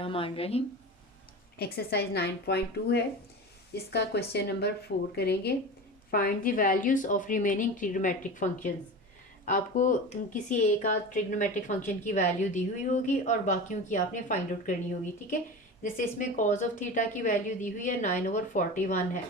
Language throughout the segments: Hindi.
रहमान रहीम। एक्सरसाइज 9.2 है, इसका क्वेश्चन नंबर 4 करेंगे। Find the values of remaining trigonometric functions. आपको किसी एक आध ट्रिग्नोमेट्रिक फंक्शन की वैल्यू दी हुई होगी और बाकियों की आपने फाइंड आउट करनी होगी। ठीक है, जैसे इसमें कॉज ऑफ थीटा की वैल्यू दी हुई है 9/41 है।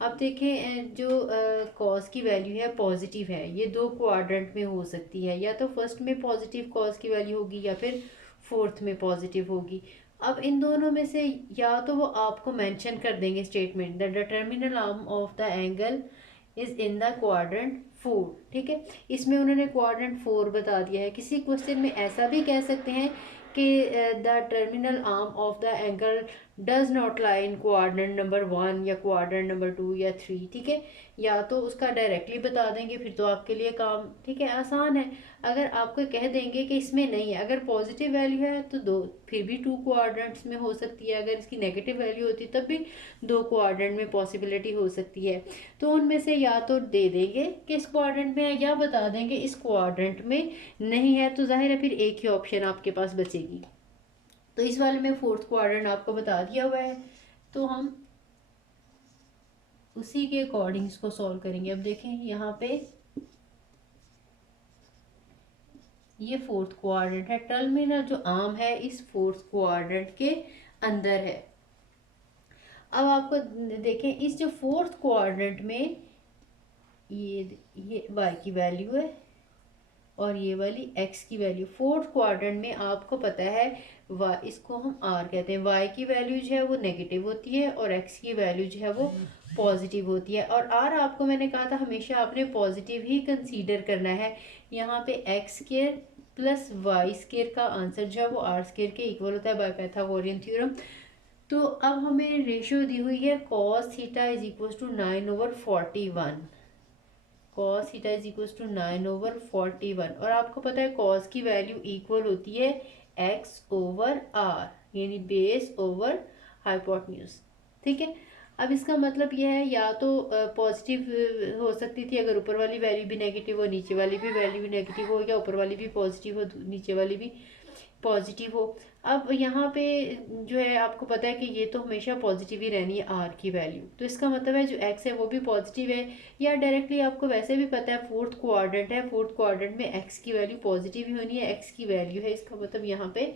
अब देखें, जो कॉज की वैल्यू है पॉजिटिव है, ये दो क्वाड्रेंट में हो सकती है, या तो फर्स्ट में पॉजिटिव कॉज की वैल्यू होगी या फिर फोर्थ में पॉजिटिव होगी। अब इन दोनों में से या तो वो आपको मेंशन कर देंगे statement the terminal arm of the angle is in the quadrant 4। ठीक है, इसमें उन्होंने क्वाड्रेंट 4 बता दिया है। किसी क्वेश्चन में ऐसा भी कह सकते हैं कि the terminal arm of the angle does not lie in quadrant number 1 या क्वाड्रेंट नंबर 2 या 3। ठीक है, या तो उसका डायरेक्टली बता देंगे, फिर तो आपके लिए काम ठीक है आसान है। अगर आपको कह देंगे कि इसमें नहीं है, अगर पॉजिटिव वैल्यू है तो दो, फिर भी 2 क्वाड्रेंट्स में हो सकती है। अगर इसकी नेगेटिव वैल्यू होती तब भी 2 क्वाड्रेंट में पॉसिबिलिटी हो सकती है। तो उनमें से या तो दे देंगे कि इस क्वाड्रेंट में है, या बता देंगे इस क्वाड्रेंट में नहीं है। तो जाहिर है फिर एक ही ऑप्शन आपके पास बचेगी। तो इस वाले में फोर्थ क्वाड्रेंट आपको बता दिया हुआ है, तो हम उसी के अकॉर्डिंग इसको सॉल्व करेंगे। अब देखें यहाँ पे ये फोर्थ क्वाड्रेंट है, टर्मिनल जो आर्म है इस फोर्थ क्वाड्रेंट के अंदर है। अब आपको देखें, इस जो फोर्थ क्वाड्रेंट में ये y की वैल्यू है और ये वाली x की वैल्यू। फोर्थ क्वाड्रेंट में आपको पता है y, इसको हम r कहते हैं, y की वैल्यू जो है वो नेगेटिव होती है और x की वैल्यू जो है वो पॉजिटिव होती है। और r आपको मैंने कहा था हमेशा आपने पॉजिटिव ही कंसीडर करना है। यहाँ पे X square plus Y square का आंसर जो है वो आर स्क्वायर के इक्वल होता है बाय पाइथागोरियन थ्योरम। तो अब हमें रेशियो दी हुई है cos theta is equal to 9/41। cos theta is equal to 9/41 और आपको पता है cos की वैल्यू इक्वल होती है x/r, यानी बेस ओवर हाइपोटेन्यूज। ठीक है, अब इसका मतलब यह है या तो पॉजिटिव हो सकती थी अगर ऊपर वाली वैल्यू भी नेगेटिव हो, नीचे वाली भी वैल्यू भी नेगेटिव हो, या ऊपर वाली भी पॉजिटिव हो नीचे वाली भी पॉजिटिव हो। अब यहाँ पे जो है आपको पता है कि ये तो हमेशा पॉजिटिव ही रहनी है आर की वैल्यू, तो इसका मतलब है जो एक्स है वो भी पॉजिटिव है। या डायरेक्टली आपको वैसे भी पता है फोर्थ क्वाड्रेंट है, फोर्थ क्वाड्रेंट में एक्स की वैल्यू पॉजिटिव ही होनी है। एक्स की वैल्यू है, इसका मतलब यहाँ पे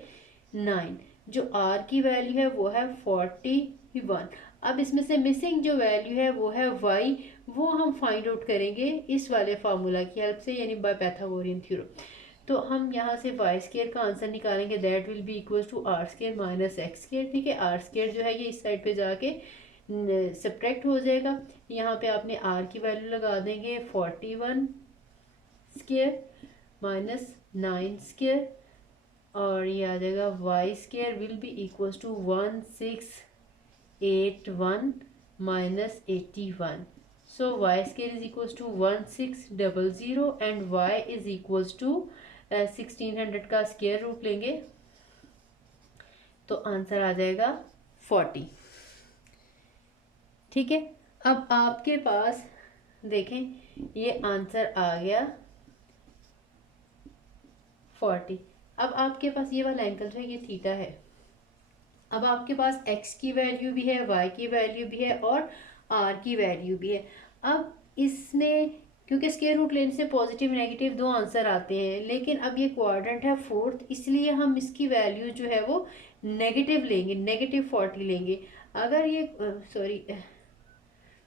9, जो आर की वैल्यू है वो है 41। अब इसमें से मिसिंग जो वैल्यू है वो है वाई, वो हम फाइंड आउट करेंगे इस वाले फार्मूला की हेल्प से, यानी बाय पाइथागोरियन थ्योरम। तो हम यहाँ से वाई स्केयर का आंसर निकालेंगे, that will be equal to R square minus X square. ठीक है, आर स्केयर जो है ये इस साइड पे जाके सब्ट्रैक्ट हो जाएगा। यहाँ पे आपने आर की वैल्यू लगा देंगे 41 स्केयर माइनस 9 स्केयर, और ये आ जाएगा Y square will be equal to 1681 माइनस 81। So y square is equals to 1600 and y is equals to 1600 का स्क्वायर रूट लेंगे तो आंसर आ जाएगा 40। ठीक है, अब आपके पास देखें ये आंसर आ गया 40। अब आपके पास ये वाला एंगल जो है ये थीटा है। अब आपके पास x की वैल्यू भी है, y की वैल्यू भी है और r की वैल्यू भी है। अब इसने क्योंकि स्क्वायर रूट लेने से पॉजिटिव नेगेटिव दो आंसर आते हैं, लेकिन अब ये क्वाड्रेंट है फोर्थ, इसलिए हम इसकी वैल्यू जो है वो नेगेटिव लेंगे, -40 लेंगे। अगर ये सॉरी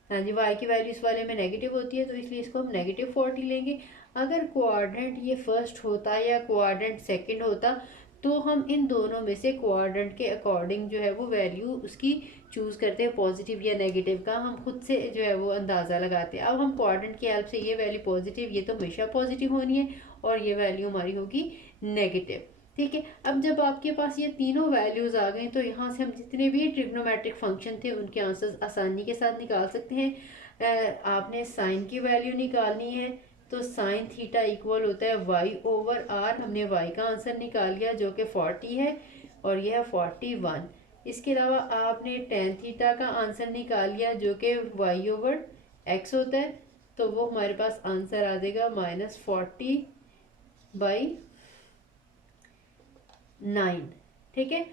हाँ जी, y की वैल्यू इस वाले में नेगेटिव होती है तो इसलिए इसको हम -40 लेंगे। अगर क्वाड्रेंट ये फर्स्ट होता या क्वाड्रेंट सेकंड होता तो हम इन दोनों में से क्वाड्रेंट के अकॉर्डिंग जो है वो वैल्यू उसकी चूज़ करते हैं, पॉजिटिव या नेगेटिव का हम खुद से जो है वो अंदाज़ा लगाते हैं। अब हम क्वाड्रेंट की हेल्प से ये वैल्यू पॉजिटिव, ये तो हमेशा पॉजिटिव होनी है, और ये वैल्यू हमारी होगी नेगेटिव। ठीक है, अब जब आपके पास ये तीनों वैल्यूज़ आ गई तो यहाँ से हम जितने भी ट्रिग्नोमेट्रिक फंक्शन थे उनके आंसर्स आसानी के साथ निकाल सकते हैं। आपने साइन की वैल्यू निकालनी है तो साइन थीटा इक्वल होता है y/r। हमने y का आंसर निकाल लिया जो कि 40 है और यह है 41। इसके अलावा आपने टेन थीटा का आंसर निकाल लिया जो कि y/x होता है, तो वो हमारे पास आंसर आ जाएगा -40/9। ठीक है,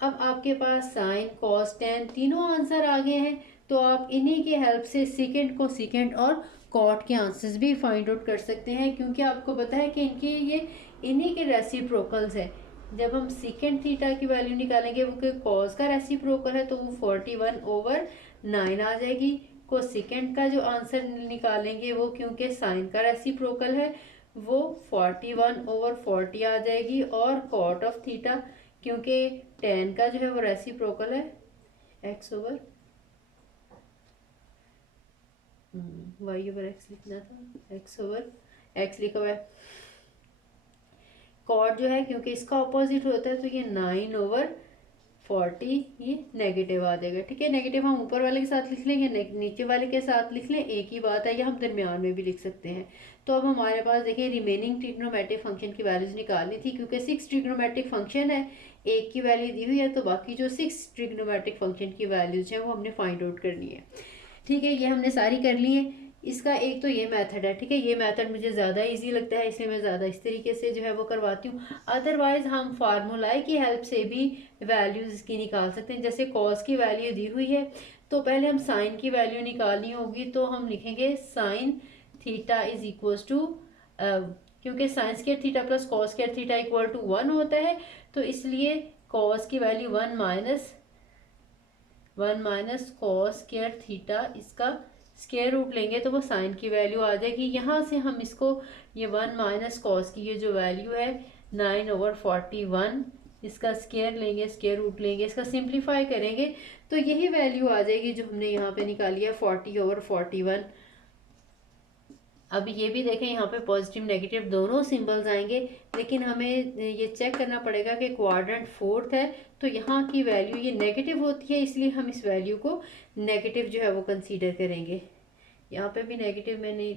अब आपके पास साइन कॉस टेन तीनों आंसर आ गए हैं, तो आप इन्हीं की हेल्प से सीकेंट को सीकेंट और कॉट के आंसर्स भी फाइंड आउट कर सकते हैं, क्योंकि आपको पता है कि ये इन्हीं के रेसिप्रोकल्स है। जब हम सीकेंट थीटा की वैल्यू निकालेंगे वो कॉस का रेसिप्रोकल है तो वो 41/9 आ जाएगी। को सीकेंट का जो आंसर निकालेंगे वो क्योंकि साइन का रेसिप्रोकल है वो 41/40 आ जाएगी। और कॉट ऑफ थीटा क्योंकि टेन का जो है वो रेसिप्रोकल है x/, y/x लिखना था, x/x लिखा हुआ है। कॉट जो है क्योंकि इसका ऑपोजिट होता है तो ये 9/40 ये नेगेटिव आ जाएगा। ठीक है, नेगेटिव हम ऊपर वाले के साथ लिख लें या नीचे वाले के साथ लिख लें, एक ही बात है, या हम दरमियान में भी लिख सकते हैं। तो अब हमारे पास देखिए रिमेनिंग ट्रिग्नोमेट्रिक फंक्शन की वैल्यूज निकालनी थी, क्योंकि 6 ट्रिग्नोमेट्रिक फंक्शन है, एक की वैल्यू दी हुई है, तो बाकी जो 6 ट्रिग्नोमेट्रिक फंक्शन की वैल्यूज हैं वो हमने फाइंड आउट करनी है। ठीक है, ये हमने सारी कर ली है। इसका एक तो ये मेथड है, ठीक है, ये मेथड मुझे ज़्यादा इजी लगता है, इसलिए मैं ज़्यादा इस तरीके से जो है वो करवाती हूँ। अदरवाइज हम फार्मूलाए की हेल्प से भी वैल्यूज़ इसकी निकाल सकते हैं। जैसे कॉस की वैल्यू दी हुई है तो पहले हम साइन की वैल्यू निकालनी होगी, तो हम लिखेंगे sine theta is equal to, क्योंकि sine square theta plus cos square theta equal to 1 होता है, तो इसलिए कॉस की value 1 minus cos square theta, इसका स्क्वायर रूट लेंगे तो वो साइन की वैल्यू आ जाएगी। यहाँ से हम इसको ये 1 माइनस कॉस की ये जो वैल्यू है 9/41, इसका स्क्वायर लेंगे, स्क्वायर रूट लेंगे, इसका सिंप्लीफाई करेंगे तो यही वैल्यू आ जाएगी जो हमने यहाँ पे निकाली है 40/41। अब ये भी देखें, यहाँ पे पॉजिटिव नेगेटिव दोनों सिंबल्स आएंगे, लेकिन हमें ये चेक करना पड़ेगा कि क्वाड्रेंट फोर्थ है तो यहाँ की वैल्यू ये नेगेटिव होती है, इसलिए हम इस वैल्यू को नेगेटिव जो है वो कंसीडर करेंगे। यहाँ पे भी नेगेटिव मैं नहीं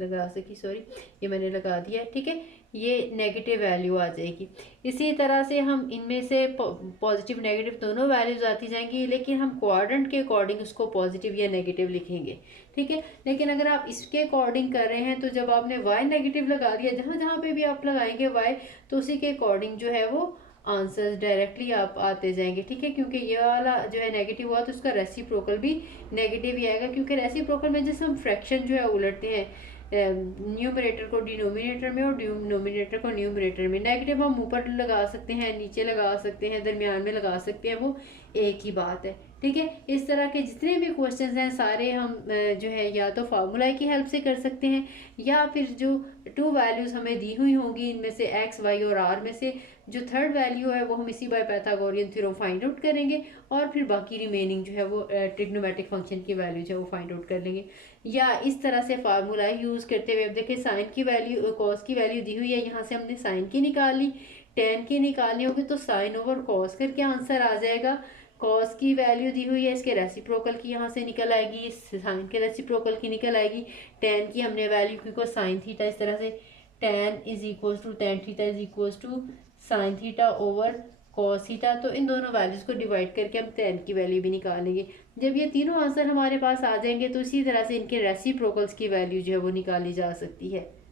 लगा सकी, सॉरी, ये मैंने लगा दिया है। ठीक है, ये नेगेटिव वैल्यू आ जाएगी। इसी तरह से हम इनमें से पॉजिटिव नेगेटिव दोनों वैल्यूज आती जाएंगी, लेकिन हम क्वाड्रेंट के अकॉर्डिंग उसको पॉजिटिव या नेगेटिव लिखेंगे। ठीक है, लेकिन अगर आप इसके अकॉर्डिंग कर रहे हैं तो जब आपने वाई नेगेटिव लगा दिया, जहाँ जहाँ पे भी आप लगाएंगे वाई, तो उसी के अकॉर्डिंग जो है वो आंसर्स डायरेक्टली आप आते जाएंगे। ठीक है, क्योंकि ये वाला जो है नेगेटिव हुआ तो उसका रेसिप्रोकल भी नेगेटिव ही आएगा, क्योंकि रेसिप्रोकल में जैसे हम फ्रैक्शन जो है उलटते हैं, न्यूमरेटर को डिनोमिनेटर में और डिनोमिनेटर को न्यूमरेटर में, नेगेटिव हम ऊपर लगा सकते हैं, नीचे लगा सकते हैं, दरमियान में लगा सकते हैं, वो एक ही बात है। ठीक है, इस तरह के जितने भी क्वेश्चंस हैं सारे हम जो है या तो फार्मूला की हेल्प से कर सकते हैं, या फिर जो 2 वैल्यूज हमें दी हुई होंगी इनमें से एक्स वाई और आर में से जो थर्ड वैल्यू है वो हम इसी by Pythagorean theorem find out करेंगे, और फिर बाकी रिमेनिंग जो है वो ट्रिग्नोमेट्रिक फंक्शन की वैल्यू जो है वो फाइंड आउट कर लेंगे। या इस तरह से फार्मूला यूज़ करते हुए, अब देखिए साइन की वैल्यू कॉस की वैल्यू दी हुई है, यहाँ से हमने साइन की निकाली, टेन की निकालनी होगी तो साइन ओवर कॉस करके आंसर आ जाएगा। कॉस की वैल्यू दी हुई है, इसके रेसिप्रोकल की यहाँ से निकल आएगी, साइन के रेसिप्रोकल की निकल आएगी। टेन की हमने वैल्यू क्योंकि साइन थीटा, इस तरह से tan is equal to tan theta is equal to sine theta over cos theta, तो इन दोनों वैल्यूज को डिवाइड करके हम टेन की वैल्यू भी निकालेंगे। जब ये तीनों आंसर हमारे पास आ जाएंगे तो इसी तरह से इनके रेसिप्रोकल्स की वैल्यू जो है वो निकाली जा सकती है।